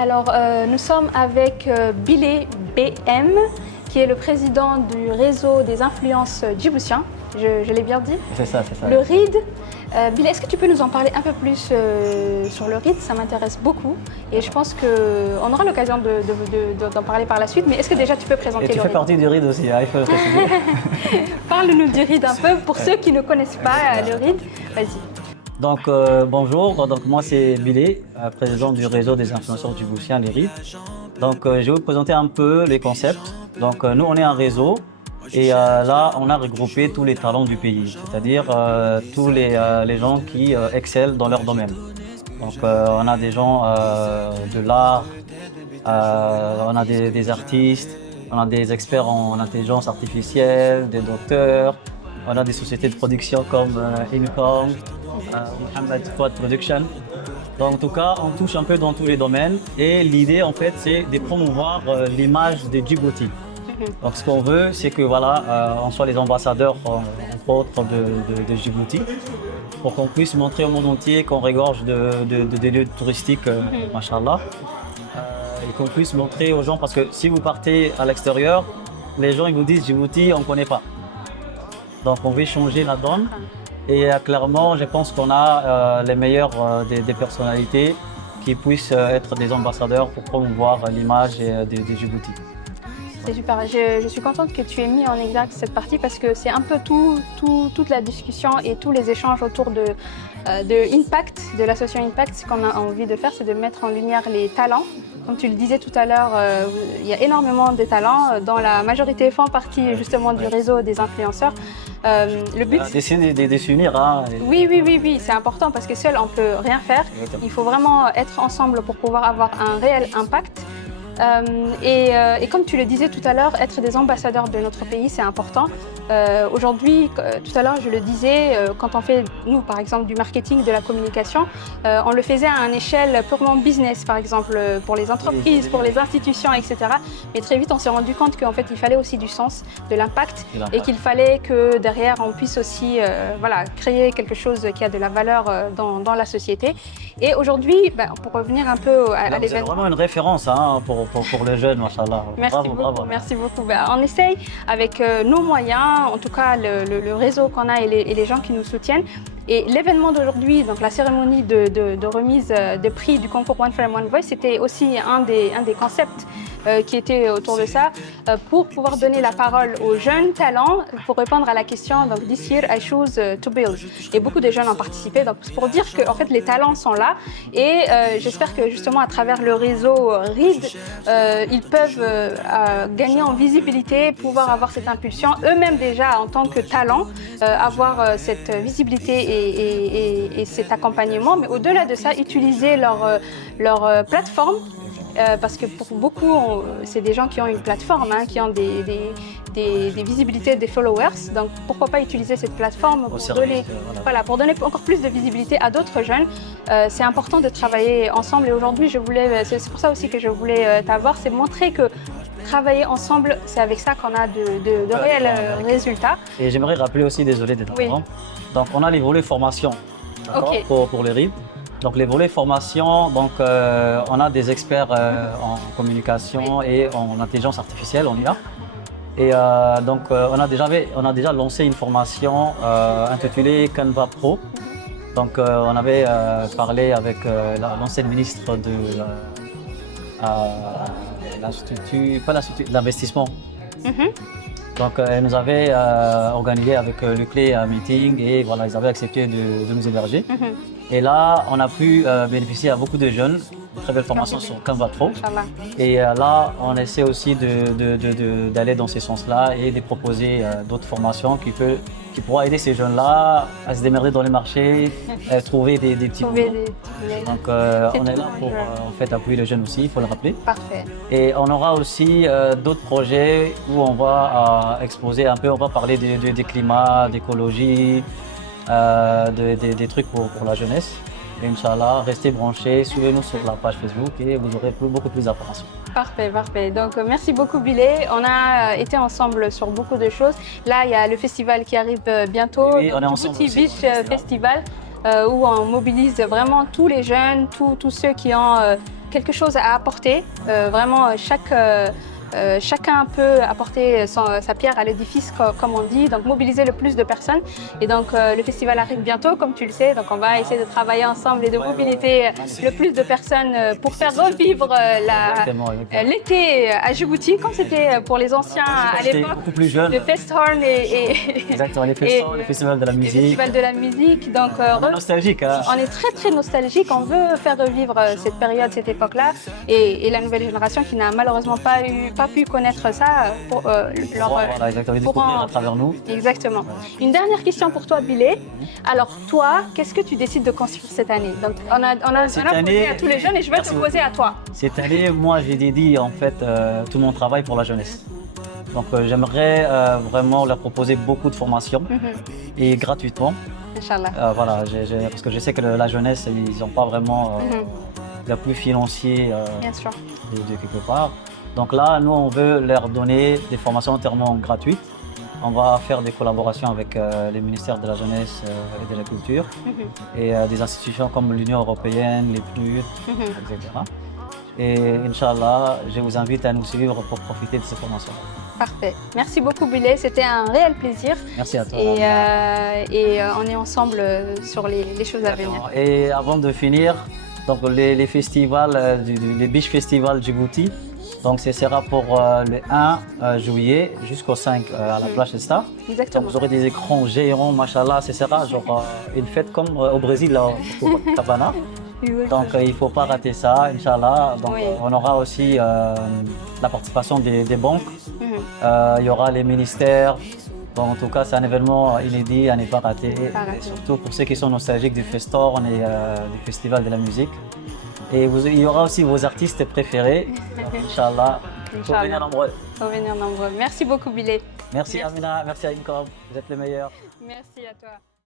Alors, nous sommes avec Bilé BM, qui est le président du réseau des influences djiboutiens. Je l'ai bien dit? C'est ça, c'est ça. Le RID. Bilé, est-ce que tu peux nous en parler un peu plus sur le RID? Ça m'intéresse beaucoup et je pense qu'on aura l'occasion d'en parler par la suite. Mais est-ce que déjà tu peux présenter Et tu le fais RID? partie du RID aussi, hein, il faut le préciser. Parle-nous du RID un peu pour ceux qui ne connaissent pas le RID. Vas-y. Donc bonjour, donc moi c'est Bilé, président du réseau des influenceurs djiboutiens, les RID. Donc je vais vous présenter un peu les concepts. Donc nous on est un réseau et là on a regroupé tous les talents du pays, c'est-à-dire tous les gens qui excellent dans leur domaine. Donc on a des gens de l'art, on a des artistes, on a des experts en intelligence artificielle, des docteurs, on a des sociétés de production comme Income, Mohamed Fouad Production. Donc, en tout cas, on touche un peu dans tous les domaines et l'idée en fait c'est de promouvoir l'image de Djibouti. Donc ce qu'on veut c'est que voilà, on soit les ambassadeurs entre autres de Djibouti pour qu'on puisse montrer au monde entier qu'on regorge des lieux touristiques, machallah, et qu'on puisse montrer aux gens parce que si vous partez à l'extérieur, les gens ils vous disent Djibouti on ne connaît pas. Donc on veut changer la donne. Et clairement, je pense qu'on a les meilleurs des personnalités qui puissent être des ambassadeurs pour promouvoir l'image des Djibouti. C'est super. Je suis contente que tu aies mis en exergue cette partie parce que c'est un peu toute la discussion et tous les échanges autour de Impact, de l'association Impact. Ce qu'on a envie de faire, c'est de mettre en lumière les talents. Comme tu le disais tout à l'heure, il y a énormément de talents, dont la majorité font partie justement du réseau des influenceurs. Le but, des s'unir, hein. Oui, c'est important parce que seul on peut rien faire. Il faut vraiment être ensemble pour pouvoir avoir un réel impact. Et comme tu le disais tout à l'heure, être des ambassadeurs de notre pays, c'est important. Aujourd'hui, tout à l'heure, je le disais, quand on fait, nous, par exemple, du marketing, de la communication, on le faisait à une échelle purement business, par exemple, pour les entreprises, pour les institutions, etc. Mais très vite, on s'est rendu compte qu'en fait, il fallait aussi du sens, de l'impact, et qu'il fallait que derrière, on puisse aussi voilà, créer quelque chose qui a de la valeur dans la société. Et aujourd'hui, pour revenir un peu à l'événement... C'est vraiment une référence hein, pour les jeunes, machallah. Merci beaucoup. On essaye avec nos moyens, en tout cas le réseau qu'on a et les gens qui nous soutiennent. Et l'événement d'aujourd'hui, donc la cérémonie de remise de prix du concours One Frame One Voice, c'était aussi un des concepts qui était autour de ça, pour pouvoir donner la parole aux jeunes talents, pour répondre à la question donc this year I choose to build. Et beaucoup de jeunes ont participé, donc pour dire que en fait les talents sont là. Et j'espère que justement à travers le réseau RID, ils peuvent gagner en visibilité, pouvoir avoir cette impulsion eux-mêmes déjà en tant que talent, avoir cette visibilité et cet accompagnement, mais au-delà de ça, utiliser leur plateforme. Parce que pour beaucoup, c'est des gens qui ont une plateforme, hein, qui ont des visibilités, des followers. Donc pourquoi pas utiliser cette plateforme pour pour donner encore plus de visibilité à d'autres jeunes. C'est important de travailler ensemble et aujourd'hui, c'est pour ça aussi que je voulais t'avoir, c'est montrer que travailler ensemble, c'est avec ça qu'on a de réels résultats. Et j'aimerais rappeler aussi, désolé d'être avant, donc on a les volets formation pour les RIB. Donc les volets formation, donc on a des experts en communication et en intelligence artificielle, on y a. Et donc on a déjà lancé une formation intitulée Canva Pro. Donc on avait parlé avec l'ancienne ministre de l'Institut, pas l'Institut, l'investissement. Donc elle nous avait organisé avec le clé un meeting et voilà, ils avaient accepté de nous héberger. Et là, on a pu bénéficier à beaucoup de jeunes, de très belles formations sur Canva Pro. Et là, on essaie aussi d'aller dans ce sens-là et de proposer d'autres formations qui pourront aider ces jeunes-là à se démerder dans les marchés, trouver des petits boulots. Donc on est là pour en fait, appuyer les jeunes aussi, il faut le rappeler. Parfait. Et on aura aussi d'autres projets où on va exposer un peu, on va parler des climats, d'écologie, des trucs pour la jeunesse. Et Inch'Allah, restez branchés, suivez-nous sur la page Facebook et vous aurez beaucoup plus d'informations. Parfait. Donc merci beaucoup Bilé. On a été ensemble sur beaucoup de choses. Là, il y a le festival qui arrive bientôt, oui, on est ensemble Djibouti Beach Festival, où on mobilise vraiment tous les jeunes, tous ceux qui ont quelque chose à apporter. Vraiment, chacun peut apporter sa pierre à l'édifice, comme on dit, donc mobiliser le plus de personnes. Et donc, le festival arrive bientôt, comme tu le sais. Donc, on va essayer de travailler ensemble et de mobiliser le plus de personnes pour faire revivre l'été à Djibouti, comme c'était pour les anciens à l'époque. Beaucoup plus jeune. Le Festhorn Exactement, les Festhorn, le festival de la musique. Le festival de la musique. Donc, on est nostalgique. Hein. On est très, très nostalgique. On veut faire revivre cette période, cette époque-là. Et la nouvelle génération qui n'a malheureusement pas pu connaître ça voilà, exactement, découvrir à travers nous. Exactement. Une dernière question pour toi, Bilé. Alors toi, qu'est-ce que tu décides de construire cette année? Donc on a posé à tous les jeunes et je vais te poser à toi. Cette année, moi j'ai dédié en fait tout mon travail pour la jeunesse. Donc j'aimerais vraiment leur proposer beaucoup de formations et gratuitement. Inch'Allah. Voilà, parce que je sais que la jeunesse, ils n'ont pas vraiment l'appui financier Bien sûr. de quelque part. Donc là, nous, on veut leur donner des formations entièrement gratuites. On va faire des collaborations avec les ministères de la Jeunesse et de la Culture et des institutions comme l'Union européenne, les PNUD, etc. Et Inch'Allah, je vous invite à nous suivre pour profiter de ces formations. Parfait. Merci beaucoup, Bilé. C'était un réel plaisir. Merci à toi. Et on est ensemble sur les choses à venir. Et avant de finir, donc les festivals, les Beach Festival Djibouti, donc ce sera pour le 1 juillet jusqu'au 5 à la plage de Star. Exactement. Donc vous aurez des écrans géants, machallah, ce sera genre une fête comme au Brésil, là, au Cabana. Donc il ne faut pas rater ça, Inch'Allah. Donc on aura aussi la participation des banques, il y aura les ministères. Bon, en tout cas, c'est un événement inédit à ne pas rater, et surtout pour ceux qui sont nostalgiques du Festhorn et du Festival de la musique. Et il y aura aussi vos artistes préférés, Inch'Allah. Faut venir nombreux. Faut venir nombreux. Merci beaucoup, Bilé. Merci Amina, merci à Incom, vous êtes les meilleurs. Merci à toi.